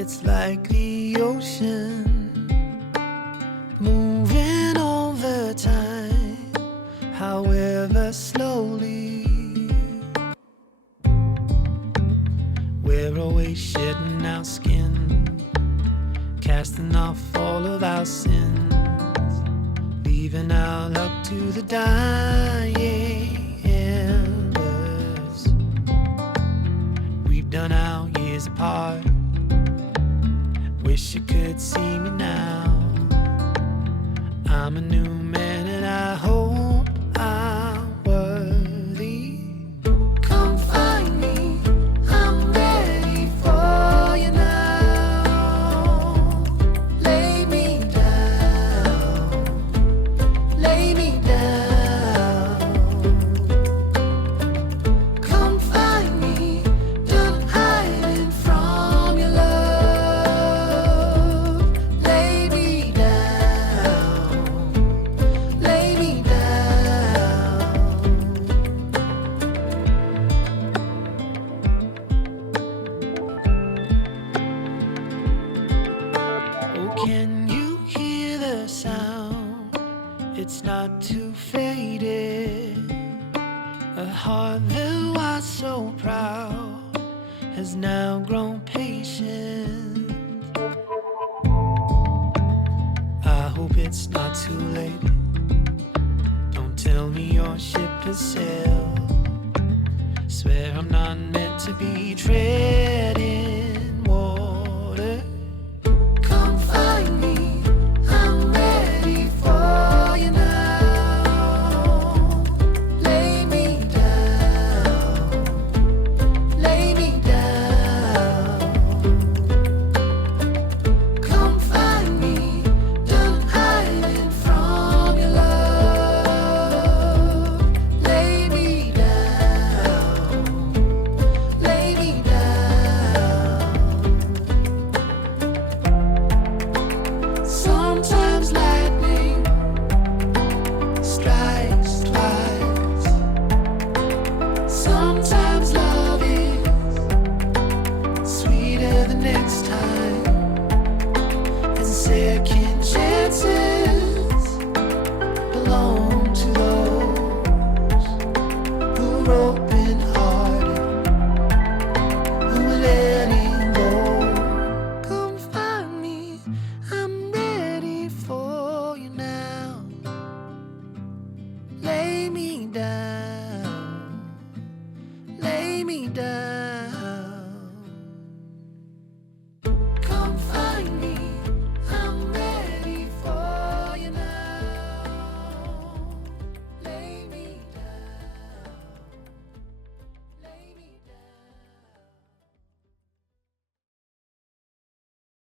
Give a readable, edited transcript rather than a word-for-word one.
It's like the ocean, moving all the time, however slowly. We're always shedding our skin, casting off all of our sins, leaving our luck to the dying embers. We've done our years apart. Wish you could see me now. I'm a new man and I hope I'm worthy. Come find me, I'm ready for you now. Lay me down, lay me down. Come find me, done hiding from your love. Can you hear the sound? It's not too faded. A heart that was so proud has now grown patient. I hope it's not too late. Don't tell me your ship has sailed. Swear I'm not meant to be treading water. Find me, I'm ready for you now. Lay me down, lay me down. Come find me, done hiding from your love. Lay me down, lay me down. broken hearted who are letting go. Come find me, I'm ready for you now. Lay me down, lay me down.